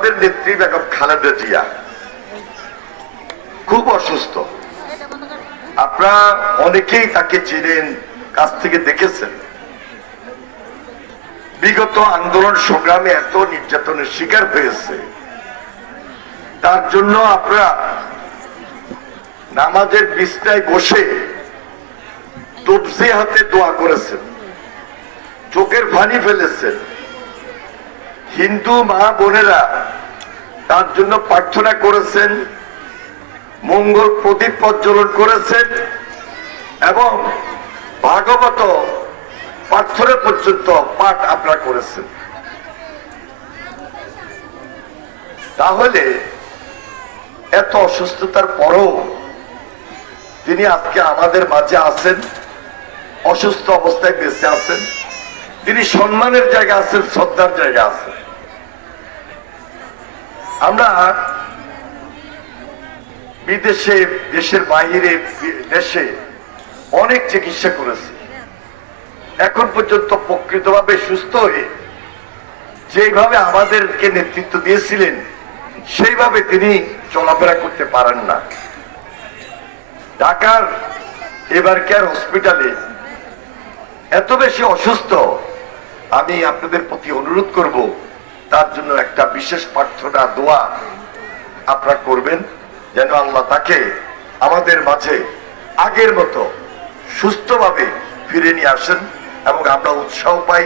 আমাদের নেত্রী বেগম খালেদা জিয়া খুব অসুস্থ। আপনারা অনেকেই তাকে চিনেন, কাছ থেকে দেখেছেন। বিগত আন্দোলন সংগ্রামে এত নির্যাতনের শিকার হয়েছে। তার জন্য আপনারা নামাজের বিছনায় বসে তবজি হাতে দোয়া করেছেন। চোখের পানি ফেলেছেন। হিন্দু মা বোনেরা তার জন্য প্রার্থনা করেছেন, মঙ্গল প্রদীপ প্রজ্বলন করেছেন এবং ভাগবত প্রার্থনা পর্যন্ত পাঠ আপনারা করেছেন। তাহলে এত অসুস্থতার পরও তিনি আজকে আমাদের মাঝে আছেন, অসুস্থ অবস্থায় বেঁচে আছেন। তিনি সম্মানের জায়গা আছেন, শ্রদ্ধার জায়গা আছেন। আমরা বিদেশে, দেশের বাইরে, দেশে অনেক চিকিৎসা করেছি। এখন পর্যন্ত প্রকৃতভাবে সুস্থ হয়ে যেভাবে আমাদেরকে নেতৃত্ব দিয়েছিলেন, সেইভাবে তিনি চলাফেরা করতে পারেন না। ঢাকার এবার কেয়ার হসপিটালে এত বেশি অসুস্থ, আমি আপনাদের প্রতি অনুরোধ করব তার জন্য একটা বিশেষ প্রার্থনা, দোয়া আপনারা করবেন যেন আল্লাহ তাকে আমাদের মাঝে আগের মতো সুস্থভাবে ফিরে নিয়ে আসেন এবং আমরা উৎসাহ পাই,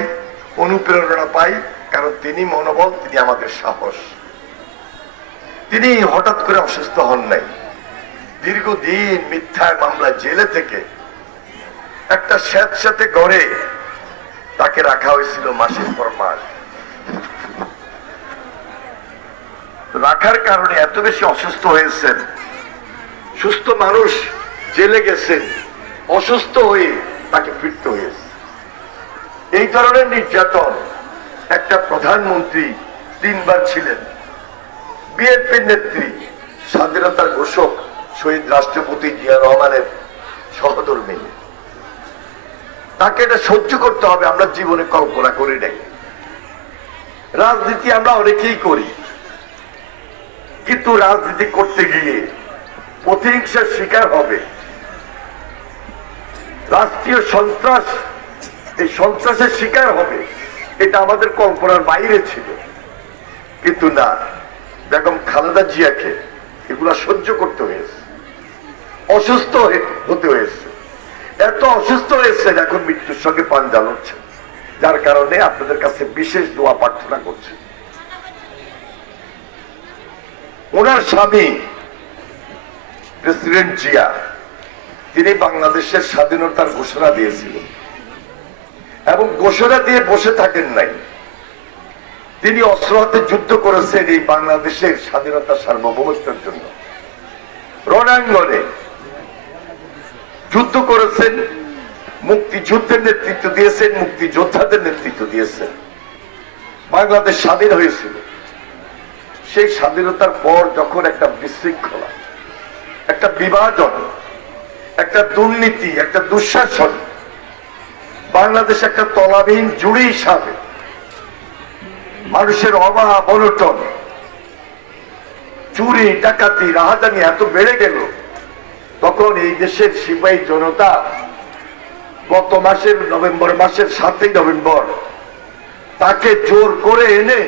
অনুপ্রেরণা পাই, কারণ তিনি মনোবল, তিনি আমাদের সাহস। তিনি হঠাৎ করে অসুস্থ হন নাই। দীর্ঘদিন মিথ্যার মামলা জেলে থেকে একটা স্যাঁতস্যাঁতে গড়ে তাকে রাখা হয়েছিল মাসের পর মাস। রাখার কারণে এত বেশি অসুস্থ হয়েছেন। সুস্থ মানুষ জেলে গেছেন, অসুস্থ হয়ে তাকে ফিরতে হয়েছে। এই ধরনের নির্যাতন একটা প্রধানমন্ত্রী তিনবার ছিলেন। বিএনপির নেত্রী, স্বাধীনতার ঘোষক শহীদ রাষ্ট্রপতি জিয়া রহমানের সহধর্মী। তাকে এটা সহ্য করতে হবে, আমরা জীবনে কল্পনা করি নাই। রাজনীতি আমরা অনেকেই করি। কিন্তু রাজনীতি করতে গিয়ে প্রতিহিংসার শিকার হবে। রাষ্ট্রীয় সন্ত্রাস, এই সন্ত্রাসের শিকার হবে, এটা আমাদের কল্পনার বাইরে ছিল। কিন্তু না, বেগম খালেদা জিয়াকে এগুলা সহ্য করতে হয়েছে। অসুস্থ হতে হয়েছে। এত অসুস্থ হয়েছে, এখন মৃত্যুর সঙ্গে পান জ্বালাচ্ছে যার কারণে আপনাদের কাছে বিশেষ দোয়া প্রার্থনা করছে। ওনার স্বামী, প্রেসিডেন্ট জিয়া, তিনি বাংলাদেশের স্বাধীনতার ঘোষণা দিয়েছিলেন। এবং ঘোষণা দিয়ে বসে থাকেন নাই। তিনি অস্ত্র হাতে যুদ্ধ করেছেন এই বাংলাদেশের স্বাধীনতা সার্বভৌমত্বের জন্য। রণাঙ্গনে যুদ্ধ করেছেন, মুক্তিযুদ্ধের নেতৃত্ব দিয়েছেন, মুক্তিযোদ্ধাদের নেতৃত্ব দিয়েছেন। বাংলাদেশ স্বাধীন হয়েছিল। সেই স্বাধীনতার পর যখন একটা বিশৃঙ্খলা, একটা বিভাজন, একটা দুর্নীতি, একটা দুঃশাসন, বাংলাদেশ একটা তলাবিহীন জুড়ি হিসাবে মানুষের অভাব, অনটন, চুরি, ডাকাতি, রাহাজানি এত বেড়ে গেল, তখন এই দেশের সিপাহী জনতা গত মাসের নভেম্বর মাসের সাতই নভেম্বর তাকে জোর করে এনে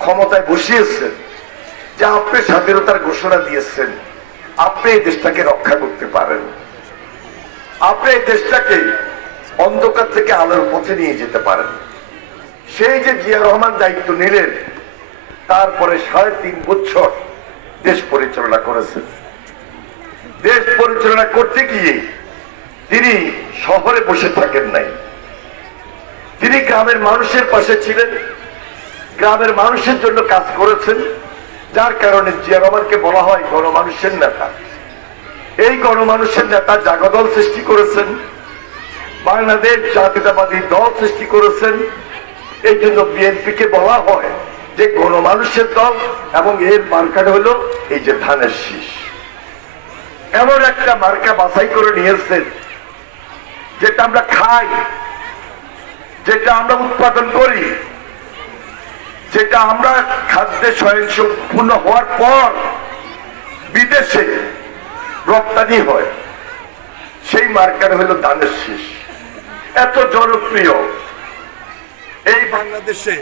ক্ষমতায় বসিয়েছেন, যে আপনি স্বাধীনতার ঘোষণা দিয়েছেন, আপনি এই দেশটাকে রক্ষা করতে পারেন। আপনি এই দেশটাকে অন্ধকার থেকে আলোর পথে নিয়ে যেতে পারেন। সেই যে জিয়া রহমান দায়িত্ব নিলেন, তারপরে সাড়ে তিন বছর দেশ পরিচালনা করেছেন। দেশ পরিচালনা করতে গিয়ে তিনি শহরে বসে থাকেন নাই। তিনি গ্রামের মানুষের পাশে ছিলেন। গ্রামের মানুষের জন্য কাজ করেছেন, যার কারণে জিয়া রহমানকে বলা হয় গণমানুষের নেতা। এই গণমানুষের নেতা জাগদল সৃষ্টি করেছেন, বাংলাদেশ জাতীয়তাবাদী দল সৃষ্টি করেছেন। এই জন্য বিএনপিকে বলা হয় যে গণমানুষের দল, এবং এর মার্কাটা হলো এই যে ধানের শীষ। এমন একটা মার্কা বাছাই করে নিয়েছেন, যেটা আমরা খাই, যেটা আমরা উৎপাদন করি যেটা আমরা খাদ্যে স্বয়ংসম্পূর্ণ হওয়ার পর বিদেশে রপ্তানি হয়। সেই মার্কার হলো ধানের শীষ। এত জনপ্রিয়। এই বাংলাদেশে